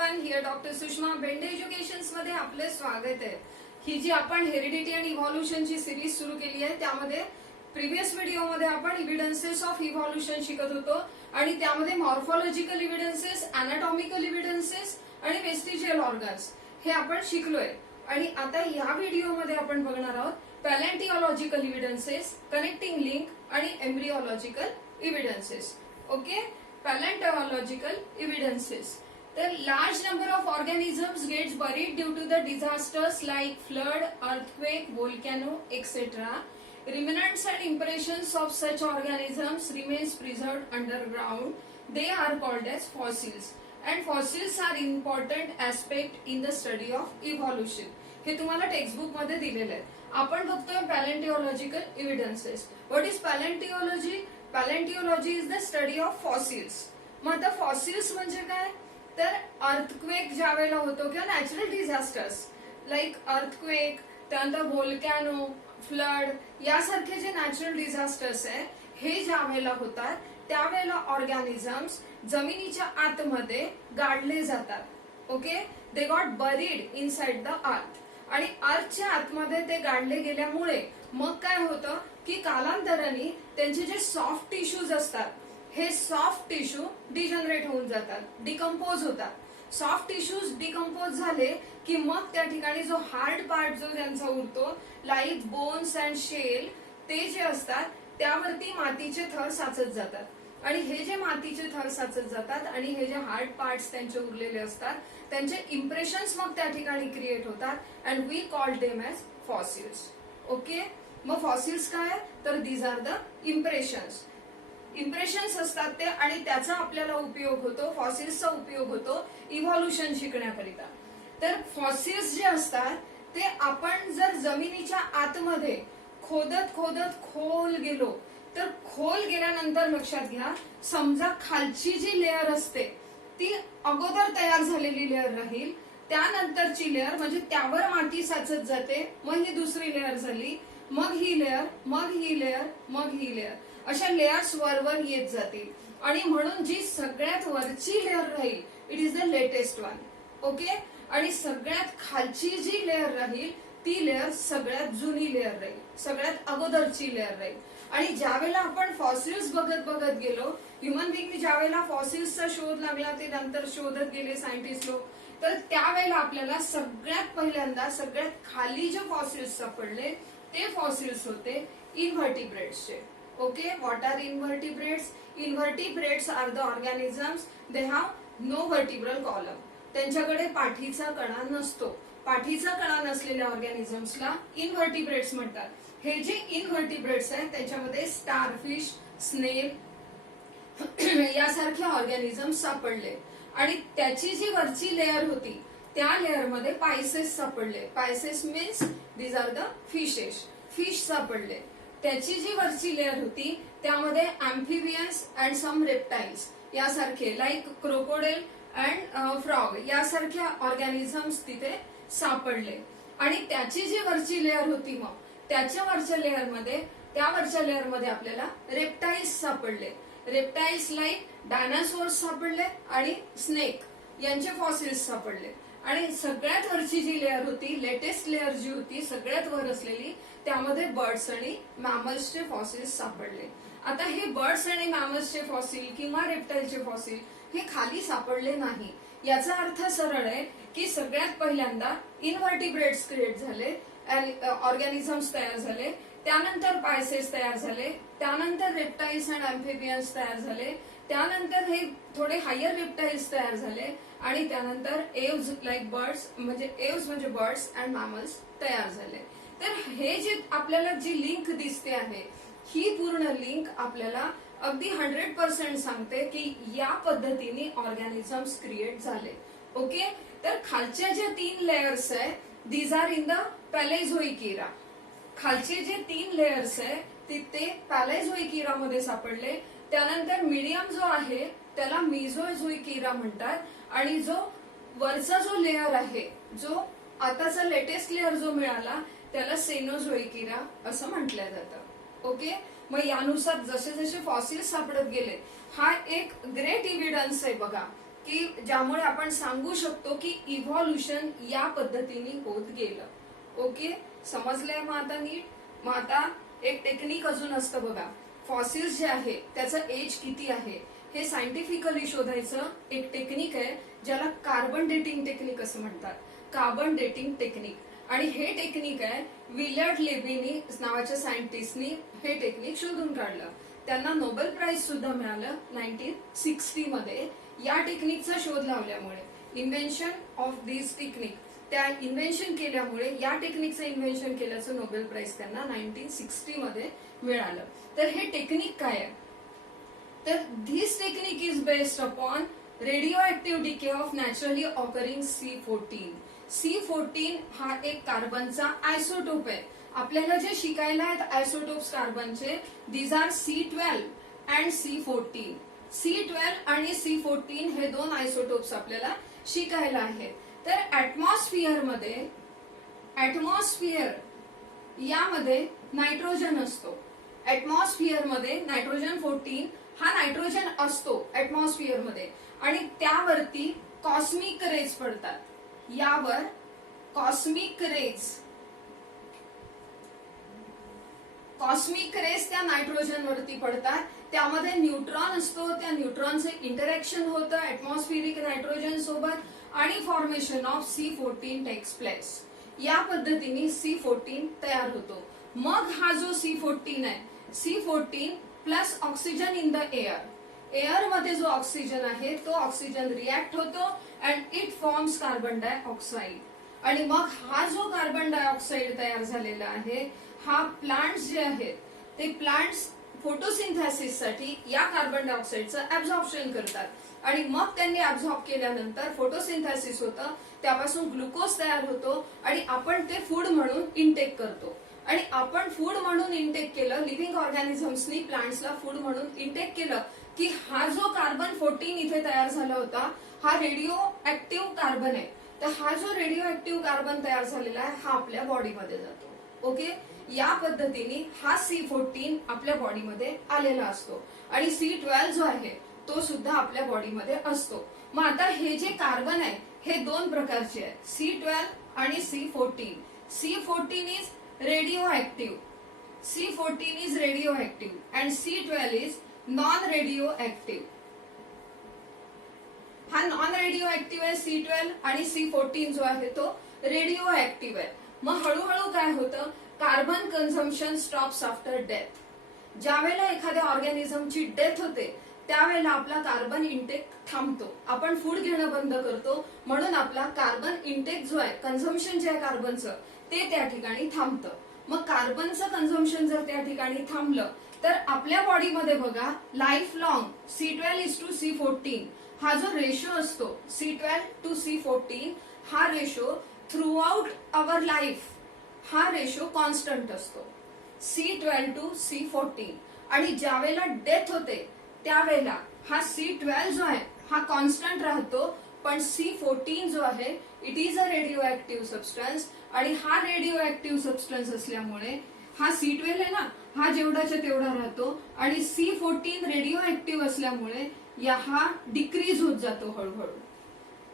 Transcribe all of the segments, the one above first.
Everyone, here doctor Sushma Bende educations मध्ये आपले स्वागत आहे। ही जी आपण हेरिडिटी आणि इव्हॉल्युशनची सिरीज सुरू केली आहे त्यामध्ये प्रिव्हियस व्हिडिओमध्ये आपण इव्हिडन्सेस ऑफ इव्हॉल्युशन शिकत होतो आणि त्यामध्ये मॉर्फॉलॉजिकल इव्हिडन्सेस, अनाटॉमिकल इव्हिडन्सेस आणि वेस्टिजियल ऑर्गन्स हे आपण शिकलोय। आणि आता या व्हिडिओमध्ये आपण बघणार आहोत पॅलेंटिओलॉजिकल इव्हिडन्सेस, कनेक्टिंग लिंक आणि embryological evidences. Okay, paleontological evidences. The large number of organisms gets buried due to the disasters like flood, earthquake, volcano, etc. Remnants and impressions of such organisms remains preserved underground. They are called as fossils. And fossils are important aspect in the study of evolution. हे तुम्हाला textbook मध्ये दिलेले आहे। आपण बघतोय paleontological evidences. What is paleontology? Paleontology is the study of fossils. मग आता fossils म्हणजे काय? तर अर्थक्वेक ज्या वेळेला होतो किंवा नॅचरल डिझास्टर्स लाईक अर्थक्वेक, त्यानंतर व्होल्कॅनो, फ्लड यासारखे जे नॅचरल डिझास्टर्स आहे हे ज्या वेळेला होतात त्यावेळेला ऑर्गॅनिझम्स जमिनीच्या आतमध्ये गाडले जातात। Okay, they got buried inside the earth आणि अर्थच्या आतमध्ये ते गाडले गेल्यामुळे मग काय होतं की कालांतराने त्यांचे जे सॉफ्ट टिश्यूज असतात हे सॉफ्ट टिश्यू डिजनरेट होऊन जातात, डिकम्पोज होतात। सॉफ्ट टिश्यूज डिकम्पोज झाले की मग त्या ठिकाणी जो हार्ड पार्ट जो त्यांचा उरतो लाईक बोन्स अँड शेल ते जे असतात त्यावरती मातीचे थर साचत जातात आणि हे जे मातीचे थर साचत जातात आणि हे जे हार्ड पार्ट्स त्यांचे उरलेले असतात त्यांचे इम्प्रेशन्स मग त्या ठिकाणी क्रिएट होतात and we call them as fossils. Okay, मग फॉसिल्स काय तर these are the impressions. Impressions असतात ते आणि त्याचा आपल्याला उपयोग होतो, फॉसिल्सचा उपयोग होतो इव्हॉल्युशन शिकण्याकरिता। तर फॉसिल्स जे असतात ते आपण जर जमिनीच्या आतमध्ये खोदत खोदत खोल गेलो तर खोल गेल्यानंतर लक्षात घ्या, समजा खालची जी लेअर असते ती अगोदर तयार झालेली लेअर राहील, त्यानंतरची लेअर म्हणजे त्यावर माती साचत जाते, मग ही दुसरी लेअर झाली, मग ही लेअर, मग ही लेअर, मग ही लेअर, अशा लेयर्स वर येत जातील आणि म्हणून जी सगळ्यात वरची लेअर राहील it is the latest one. Okay, आणि सगळ्यात खालची जी लेअर राहील ती लेअर सगळ्यात जुनी लेअर राहील, सगळ्यात अगोदरची लेअर राहील। आणि ज्यावेळेला आपण फॉसिल्स बघत बघत गेलो, ह्युमन बिंगनी ज्यावेळेला फॉसिल्सचा शोध लागला ते नंतर शोधत गेले सायंटिस्ट लोक, तर त्यावेळेला आपल्याला सगळ्यात पहिल्यांदा सगळ्यात खाली जे फॉसिल्स सापडले ते फॉसिल्स होते इनव्हर्टिब्रेट्सचे। Okay, what are invertebrates? Invertebrates are the organisms, they have no vertebral column. त्यांच्याकडे पाठीचा कणा नसतो। पाठीचा कणा नसलेल्या ऑर्गॅनिझम्सला इनव्हर्टिब्रेट्स म्हणतात। हे जे इनव्हर्टिब्रेट्स आहेत त्याच्यामध्ये स्टारफिश, स्नेल यासारखे ऑर्गॅनिझम्स सापडले आणि त्याची जी वरची लेअर होती त्या लेअर मध्ये पायसेस सापडले। Pisces means these are the fishes, fish सापडले। त्याची जी वरची लेअर होती त्यामध्ये अँफिबियन्स अँड सम रेप्टाइल्स यासारखे लाईक क्रोकोडाईल अँड फ्रॉग यासारख्या ऑर्गॅनिझम्स तिथे सापडले। आणि त्याची जी वरची लेअर होती मग त्याच्या वरच्या लेअरमध्ये आपल्याला रेप्टाइल्स सापडले। रेप्टाइल्स लाईक डायनासोर्स सापडले आणि स्नेक यांचे फॉसिल्स सापडले। आणि सगळ्यात वरची जी लेअर होती, लेटेस्ट लेअर जी होती सगळ्यात वर असलेली, त्यामध्ये बर्ड्स आणि मॅमल्सचे फॉसिल्स सापडले। आता हे बर्ड्स आणि मॅमल्सचे फॉसिल किंवा रेप्टाइलचे फॉसिल हे खाली सापडले नाही। याचा अर्थ सरळ आहे की सगळ्यात पहिल्यांदा इनव्हर्टिब्रेट्स क्रिएट झाले, ऑर्गॅनिझम्स तयार झाले, त्यानंतर पायसेस तयार झाले, त्यानंतर रेप्टाइल्स अँड अँफिबियन्स तयार झाले, त्यानंतर हे थोडे हायर रेप्टाइल्स तयार झाले आणि त्यानंतर एव्स लाईक बर्ड्स म्हणजे बर्ड्स अँड मॅमल्स तयार झाले। तर हे जे आपल्याला जी लिंक दिसते आहे ही पूर्ण लिंक आपल्याला अगदी 100% सांगते की या पद्धतीने ऑर्गॅनिझम्स क्रिएट झाले। ओके, तर खालच्या ज्या 3 लेयर्स आहे दीज आर इन द पॅलेझोइक इरा। खालचे जे 3 लेयर्स आहे ते पॅलेझोइक इरा मध्ये सापडले। त्यानंतर मीडियम जो आहे त्याला मेसोझोइक इरा म्हणतात आणि जो वरचा जो लेअर आहे, जो आताचा लेटेस्ट लेअर जो मिळाला त्याला सेनोझोइक इरा असं म्हटलं जातं। ओके, मग यानुसार जसे जसे फॉसिल्स सापडत गेले हा एक ग्रेट इव्हिडन्स आहे बघा की ज्यामुळे आपण सांगू शकतो की इव्हॉल्युशन या पद्धतीने होत गेलं. ओके, समजलंय मग आता नीट. मग आता एक टेक्निक अजून असतं बघा, फॉसिल्स जे आहे त्याचं एज किती आहे हे सायंटिफिकली शोधायचं एक टेक्निक आहे, ज्याला कार्बन डेटिंग टेक्निक असं म्हणतात. Carbon dating technique. आणि हे टेक्निक आहे विलियर्ड लेविनी नावाच्या सायंटिस्टनी हे टेक्निक शोधून काढलं. त्यांना नोबेल प्राइज सुद्धा मिळालं 1960 मध्ये या टेक्निकचा शोध लावल्यामुळे. इन्व्हेन्शन ऑफ दिस टेक्निक, त्या इन्व्हेन्शन केल्यामुळे, या टेक्निकचं इन्व्हेन्शन केल्याचं नोबेल प्राइज त्यांना 1960 मध्ये मिळालं. तर हे टेक्निक काय आहे, तर this technique is based upon radio decay of naturally occurring C14. C14 हा एक कार्बनचा आयसोटोप आहे. आपल्याला जे शिकायला आहेत आयसोटोप्स कार्बनचे, these R C12 and C14. C12 आणि C14 हे दोन आयसोटोप्स आपल्याला शिकायला आहेत. तर ऍटमॉस्फिअर यामध्ये नायट्रोजन असतो. ऍटमॉस्फिअर मध्ये नायट्रोजन 14 हा नायट्रोजन असतो ऍटमॉस्फिअर मध्ये, आणि त्यावरती कॉस्मिक रेज पडतात. यावर कॉस्मिक रेज त्या नायट्रोजन वरती पडतात. त्यामध्ये न्यूट्रॉन असतो, त्या न्यूट्रॉनचे इंटरॅक्शन होतं ऍटमॉस्फिरिक नायट्रोजन सोबत आणि formation of C14 text place. या पद्धतीने C14 तयार होतो. मग हा जो C14 आहे, C14 plus oxygen in the air मध्ये जो ऑक्सिजन आहे तो ऑक्सिजन रिॲक्ट होतो and it forms carbon dioxide. आणि मग हा जो कार्बन डायऑक्साईड तयार झालेला आहे, हा प्लांट्स जे आहेत ते प्लांट्स फोटोसिंथेसिस साठी या कार्बन डायऑक्साईडचं ऍब्झॉर्प्शन करतात. आणि मग त्यांनी ऍब्झॉर्ब केल्यानंतर फोटोसिंथेसिस होतं, त्यापासून ग्लुकोज तयार होतो आणि आपण ते फूड म्हणून इनटेक करतो. आणि आपण फूड म्हणून इनटेक केलं, लिव्हिंग ऑर्गॅनिझम्सनी प्लांट्सला फूड म्हणून इनटेक केलं की हा जो कार्बन 14 इथे तयार झाला होता हा रेडिओ ऍक्टिव्ह कार्बन आहे. तर हा जो रेडिओ ऍक्टिव्ह कार्बन तयार झालेला आहे हा आपल्या बॉडीमध्ये जातो. ओके, या पद्धतीने हा C14 आपल्या बॉडीमध्ये आलेला असतो. आणि C12 जो आहे तो सुद्धा आपल्या बॉडीमध्ये असतो. मग आता हे जे कार्बन आहे हे दोन प्रकारचे आहे, C12 आणि C14. C14 is radioactive. C14 is radioactive and C12 is non-radioactive. हा नॉन रेडिओ आहे C12 आणि C14 जो आहे तो रेडिओ ऍक्टिव्ह आहे. मग हळूहळू काय होतं, carbon consumption stops after death. ज्यावेळेला एखाद्या ऑर्गॅनिझमची डेथ होते त्यावेळेला आपला कार्बन इंटेक थांबतो, आपण फूड घेणं बंद करतो, म्हणून आपला कार्बन इंटेक जो आहे, कन्झम्पशन जे आहे कार्बनचं ते त्या ठिकाणी थांबतं. मग कार्बनचं कन्झम्पशन जर त्या ठिकाणी थांबलं तर आपल्या बॉडीमध्ये बघा लाईफ लॉंग C12:C14 हा जो रेशो असतो, C12:C14 हा ratio through out our life हा रेशो कॉन्स्टंट असतो, C12:C14. आणि ज्यावेळेला डेथ होते त्यावेळेला हा C12 जो आहे हा कॉन्स्टंट राहतो, पण C14 जो आहे it is a radio active substance. आणि हा रेडिओ ऍक्टिव्ह सबस्टन्स असल्यामुळे हा C12 आहे ना, हा जेवढाच्या तेवढा राहतो, आणि C14 रेडिओ ऍक्टिव्ह असल्यामुळे हा डिक्रीज होत जातो हळूहळू.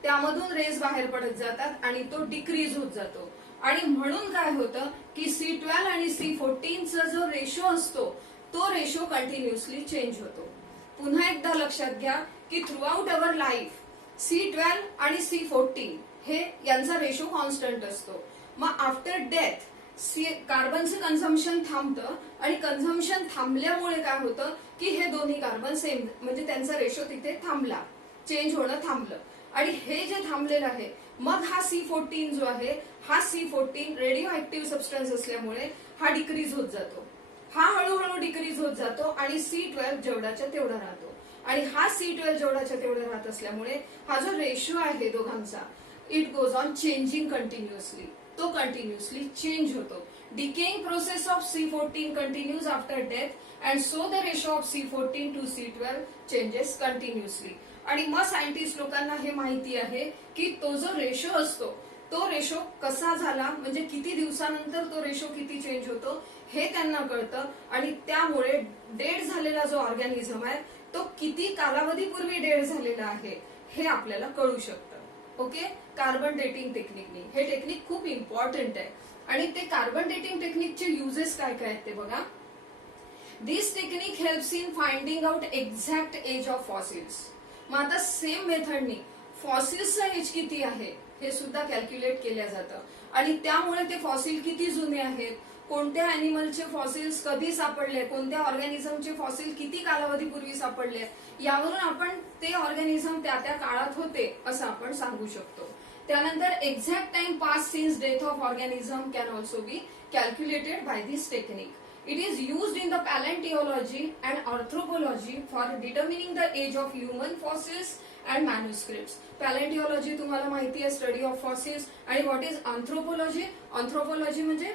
त्यामधून रेस बाहेर पडत जातात आणि तो डिक्रीज होत जातो. आणि म्हणून काय होतं की C12 आणि C14 चा जो रेशो असतो तो रेशो कंटिन्युअसली चेंज होतो. पुन्हा एकदा लक्षात घ्या की through out our life C12 आणि C14 हे यांचा रेशो कॉन्स्टंट असतो. मग आफ्टर डेथ कार्बनचं कन्झम्पशन थांबतं, आणि कन्झम्पशन थांबल्यामुळे काय होतं की हे दोन्ही कार्बन सेम, म्हणजे त्यांचा रेशो तिथे थांबला, चेंज होणं थांबलं. आणि हे जे थांबलेलं आहे मग हा C14 जो आहे हा C14 रेडिओ ऍक्टिव्ह सबस्टन्स असल्यामुळे हा डिक्रीज होत जातो, हा हळूहळू डिक्रीज होत जातो आणि C12 जेवढाच्या तेवढा राहतो. आणि हा C12 जेवढाच्या तेवढा राहत असल्यामुळे हा जो रेशो आहे दोघांचा it goes on changing continuously, तो कंटिन्युअसली चेंज होतो. Decaying process of C14 continues after death and so the ratio of C14 to C12 changes continuously. आणि मग सायंटिस्ट लोकांना हे माहिती आहे की तो जो रेशो असतो तो रेशो कसा झाला, म्हणजे किती दिवसानंतर तो रेशो किती चेंज होतो हे त्यांना कळतं. आणि त्यामुळे डेड झालेला जो ऑर्गॅनिझम आहे तो किती कालावधीपूर्वी डेड झालेला आहे हे आपल्याला कळू शकतं. ओके, कार्बन डेटिंग टेक्निकनी. हे टेक्निक खूप इम्पॉर्टंट आहे. आणि ते कार्बन डेटिंग टेक्निकचे युजेस काय काय आहेत ते बघा. This technique helps in finding out exact age of fossils. मग आता सेम मेथडनी फॉसिल्सचा एज किती आहे हे सुद्धा कॅल्क्युलेट केल्या जातं. आणि त्यामुळे ते फॉसिल किती जुने आहेत, कोणत्या अॅनिमलचे फॉसिल्स कधी सापडले, कोणत्या ऑर्गॅनिझमचे फॉसिल किती कालावधीपूर्वी सापडले, यावरून आपण ते ऑर्गॅनिझम त्या त्या काळात होते असं आपण सांगू शकतो. त्यानंतर exact time pass since death of organism can also be calculated by this technique. It is used in the paleontology and anthropology for determining the age of human fossils and manuscripts. Paleontology तुम्हाला माहिती आहे, study of fossils. आणि what is अँथ्रोपोलॉजी? अँथ्रोपोलॉजी म्हणजे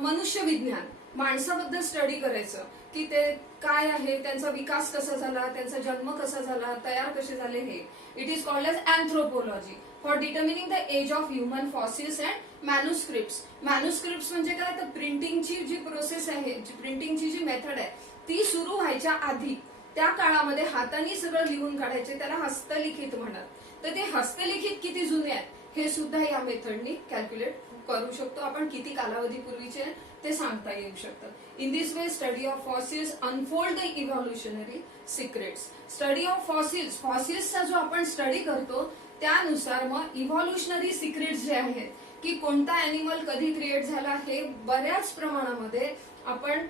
मनुष्य विज्ञान, माणसाबद्दल study करायचं की ते काय आहे, त्यांचा विकास कसा झाला, त्यांचा जन्म कसा झाला, तयार कसे झाले हे. It is called age anthropology for determining the age of human fossils and manuscripts. Manuscripts म्हणजे काय, तर प्रिंटिंगची जी प्रोसेस आहे, प्रिंटिंगची जी मेथड आहे ती सुरू व्हायच्या आधी त्या काळामध्ये हाताने सगळं लिहून काढायचे, त्याला हस्तलिखित म्हणतात. तर ते हस्तलिखित किती जुने आहेत हे सुद्धा या मेथडनी कॅल्क्युलेट करू शकतो आपण, किती कालावधीपूर्वीचे ते सांगता येऊ शकतं. In this way study of fossils unfold the evolutionary secrets. Study of fossils, फॉसिल्सचा जो आपण स्टडी करतो त्यानुसार मग इव्हॉल्युशनरी सिक्रेट्स जे आहेत की कोणता अॅनिमल कधी क्रिएट झाला हे बऱ्याच प्रमाणामध्ये आपण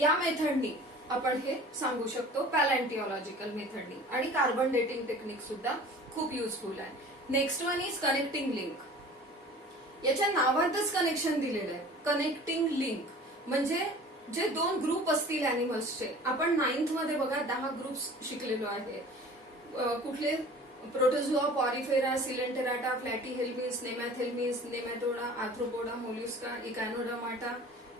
या मेथडनी आपण हे सांगू शकतो, पॅलेंटिओलॉजिकल मेथडनी. आणि कार्बन डेटिंग टेक्निक सुद्धा खूप युजफुल आहे. Next one is connecting link. याच्या नावातच कनेक्शन दिलेलं आहे, कनेक्टिंग लिंक. म्हणजे जे दोन ग्रुप असतील अॅनिमल्सचे, आपण 9th मध्ये बघा 10 ग्रुप्स शिकलेलो आहे. कुठले? प्रोटोझोआ, पॉरिफेरा, सिलेंटेराटा, प्लॅटीहेल्मिन्स, नेमॅथेल्मिन्स, नेमॅटोडा, आर्थ्रोपोडा, मोल्युस्का, इकॅनोडर्माटा,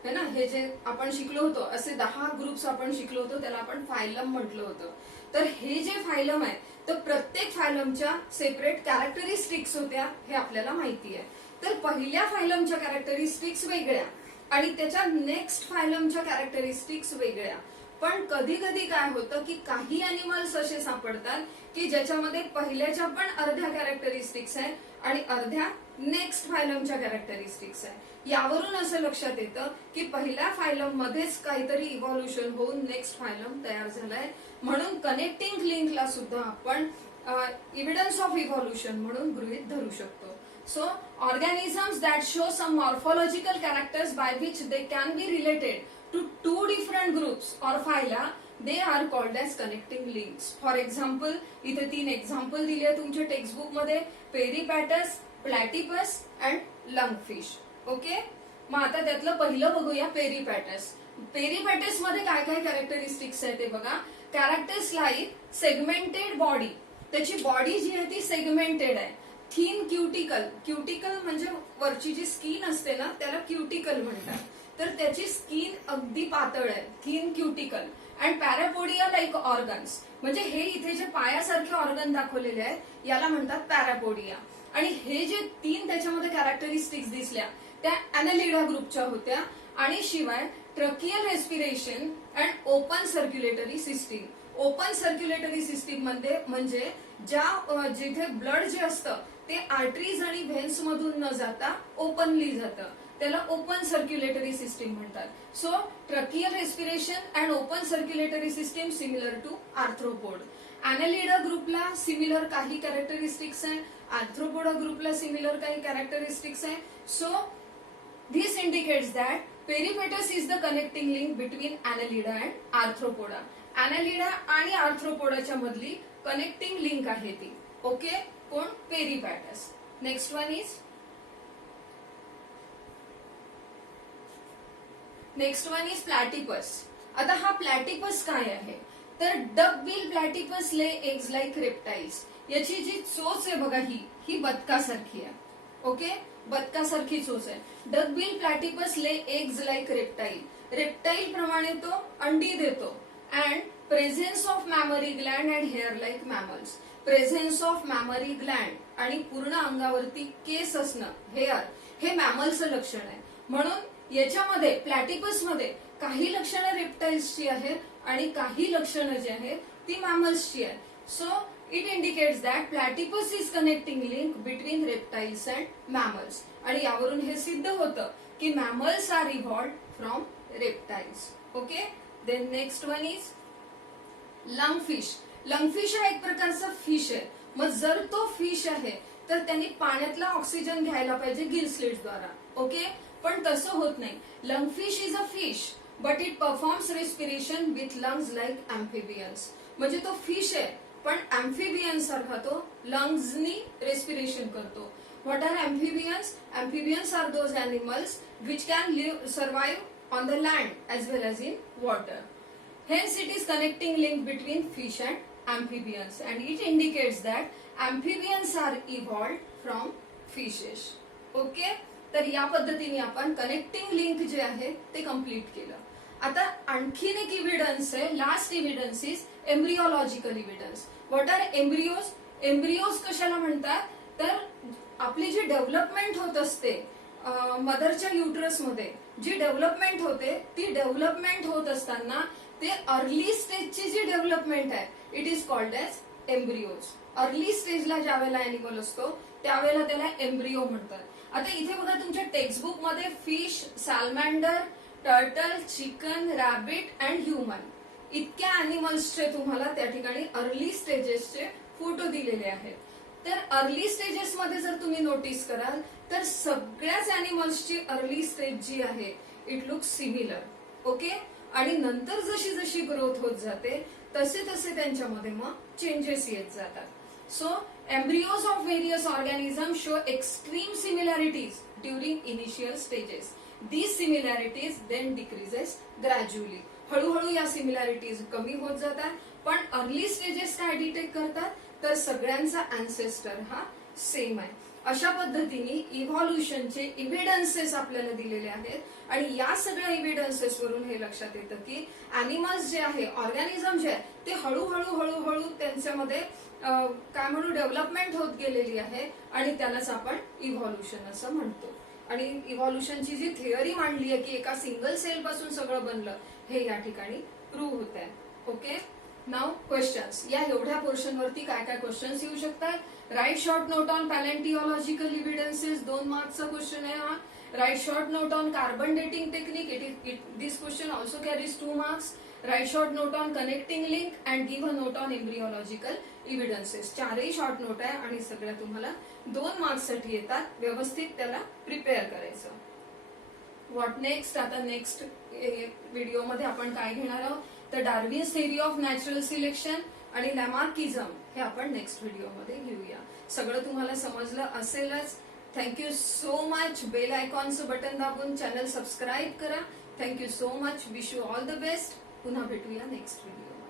है ना. हे जे आपण शिकलो होतो, असे 10 ग्रुप्स आपण शिकलो होतो, त्याला आपण फायलम म्हटलं होतं. तर हे जे फायलम आहे तर प्रत्येक फायलमच्या सेपरेट कॅरेक्टरिस्टिक्स होत्या हे आपल्याला माहिती आहे. तर पहिल्या फायलमच्या कॅरेक्टरिस्टिक्स वेगळ्या आणि त्याच्या नेक्स्ट फायलमच्या कॅरेक्टरिस्टिक्स वेगळ्या. पण कधी कधी काय होतं की काही अॅनिमल्स असे सापडतात की ज्याच्यामध्ये पहिल्याच्या पण अर्ध्या कॅरेक्टरिस्टिक्स आहे आणि अर्ध्या नेक्स्ट फायलमच्या कॅरेक्टरिस्टिक्स आहे. यावरून असं लक्षात येतं की पहिल्या फायलम मध्येच काहीतरी इव्हॉल्युशन होऊन नेक्स्ट फायलम तयार झालाय. म्हणून कनेक्टिंग लिंकला सुद्धा आपण एव्हिडन्स ऑफ इव्हॉल्युशन म्हणून गृहीत धरू शकतो. So, organisms that show some morphological characters by which they can be related to two different groups or phyla, they are called as connecting links. For example, इथे 3 example दिले तुमच्या textbook मध्ये, पेरिपॅटस, प्लॅटिपस and lungfish. Okay, मग आता त्यातलं पहिलं बघूया, पेरिपॅटस. पेरिपॅटस मध्ये काय काय कॅरेक्टरिस्टिक्स आहे ते बघा. कॅरेक्टर्स लाईक सेगमेंटेड बॉडी, त्याची बॉडी जी आहे ती सेगमेंटेड आहे. थिन क्युटिकल, क्युटिकल म्हणजे वरची जी स्किन असते ना त्याला क्युटिकल म्हणतात. तर त्याची स्किन अगदी पातळ आहे, thin cuticle. And parapodia like organs, म्हणजे हे इथे जे पायासारखे ऑर्गन दाखवलेले आहेत याला म्हणतात पॅरापोडिया. आणि हे जे 3 त्याच्यामध्ये कॅरेक्टरिस्टिक्स दिसल्या त्या अॅनालिडा ग्रुपच्या होत्या. आणि शिवाय tracheal respiration and open circulatory system. Open circulatory system मध्ये म्हणजे जिथे ब्लड जे असतं ते आर्टरीज आणि व्हेन्स मधून न जाता ओपनली जातं, त्याला ओपन सर्क्युलेटरी सिस्टीम म्हणतात. So tracheal respiration and open circulatory system similar to arthropod. Annelida ग्रुपला सिमिलर काही कॅरेक्टरिस्टिक्स आहे, आर्थ्रोपोडा ग्रुपला सिमिलर काही कॅरेक्टरिस्टिक्स आहे. So this indicates that peripatus is the connecting link between Annelida and Arthropoda. Annelida आणि आर्थ्रोपोडाच्या मधली कनेक्टिंग लिंक आहे ती. ओके, कोण? Peripatus. Next one is platypus. आता हा प्लॅटिपस काय आहे तर duck bill प्लॅटिपस lay eggs like reptiles. याची जी चोच आहे बघा ही बदकासारखी आहे. ओके, बदकासारखी चोच आहे. Duck bill प्लॅटिपस lay eggs like reptile. Reptile प्रमाणे तो अंडी देतो. And presence of memory Gland and hair like mammals. Presence of memory Gland आणि पूर्ण अंगावरती केस असणं, हेअर, हे मॅमल्सचं लक्षण आहे. म्हणून याच्यामध्ये प्लॅटिपस मध्ये काही लक्षणं रेप्टाइल्सची आहेत आणि काही लक्षणं जी आहेत ती मॅमल्सची आहेत. So it indicates that platypus is connecting link between reptiles and mammals. आणि यावरून हे सिद्ध होतं की mammals are evolved from reptiles. Okay. Then next one is lungfish. Lungfish हा एक प्रकारचा फिश आहे. मग जर तो फिश आहे तर त्यांनी पाण्यातला ऑक्सिजन घ्यायला पाहिजे गिल स्लिट्स द्वारा. ओके. पण तसं होत नाही. Lungfish is a fish but it performs respiration with lungs like amphibians. म्हणजे तो फिश आहे पण अँफिबियन सारखा तो लंग्सनी रेस्पिरेशन करतो. What are amphibians? Amphibians are those animals which can survive on the land as well as in water. Hence it is connecting link between fish and amphibians and it indicates that amphibians are evolved from fishes. Okay? तर या पद्धतीने आपण connecting link जे आहे ते complete केलं. आता आणखीन एक इव्हिडन्स आहे. Last evidence is embryological evidence. What are embryos? Embryos कशाला म्हणतात? तर आपली जी डेव्हलपमेंट होत असते मदरच्या युटरस मध्ये जी डेव्हलपमेंट होते ती डेव्हलपमेंट होत असताना ते अर्ली स्टेजची जी डेव्हलपमेंट आहे it is called as embryos. Early स्टेजला ज्या वेळेला अॅनिमल असतो त्यावेळेला त्याला एम्ब्रिओ म्हणतात. आता इथे बघा तुमच्या टेक्स्टबुक मध्ये fish, salamander, turtle, chicken, rabbit and human इतक्या अॅनिमल्सचे तुम्हाला त्या ठिकाणी अर्ली स्टेजेसचे फोटो दिलेले आहेत. तर अर्ली स्टेजेस मध्ये जर तुम्ही नोटीस कराल तर सगळ्याच अॅनिमल्सची अर्ली स्टेज जी आहे इट लुक सिमिलर. ओके. आणि नंतर जशी जशी ग्रोथ होत जाते तसे तसे त्यांच्यामध्ये मग चेंजेस येत जातात. So embryos of various organism show extreme similarities during initial stages. These similarities then decreases gradually. हळूहळू या सिमिलॅरिटीज कमी होत जातात पण अर्ली स्टेजेस काय डिटेक्ट करतात तर सगळ्यांचा अँसेस्टर हा सेम आहे. अशा पद्धतीने इव्हॉल्युशनचे इव्हिडन्सेस आपल्याला दिलेले आहेत आणि या सगळ्या इव्हिडन्सेस वरून हे लक्षात येतं की अॅनिमल्स जे आहे ऑर्गॅनिझम जे आहे ते हळूहळू हळूहळू त्यांच्यामध्ये काय म्हणू डेव्हलपमेंट होत गेलेली आहे आणि त्यालाच आपण इव्हॉल्युशन असं म्हणतो. आणि इव्हॉल्युशनची जी थिअरी मांडली आहे की एका सिंगल सेल पासून सगळं बनलं हे या ठिकाणी प्रूव्ह होत आहे. ओके. Now questions. या एवढ्या पोर्शन वरती काय काय क्वेश्चन्स येऊ शकतात? Write short note on paleontological evidences 2 मार्क्सचा क्वेश्चन आहे हा. Write short note on carbon dating technique this question also carries 2 marks. Write short note on connecting link and give a note on embryological evidences. चारही short note आहे आणि सगळ्या तुम्हाला 2 marks साठी येतात. व्यवस्थित त्याला प्रिपेअर करायचं. What next? आता नेक्स्ट व्हिडिओमध्ये आपण काय घेणार आहोत तर Darwin's theory of natural selection आणि लॅमार्किझम हे आपण नेक्स्ट व्हिडिओमध्ये घेऊया. सगळं तुम्हाला समजलं असेलच. Thank you so much. बेल आयकॉनचं बटन दाबून चॅनल सबस्क्राईब करा. Thank you so much. Wish you all the best. पुन्हा भेटूया नेक्स्ट व्हिडिओ.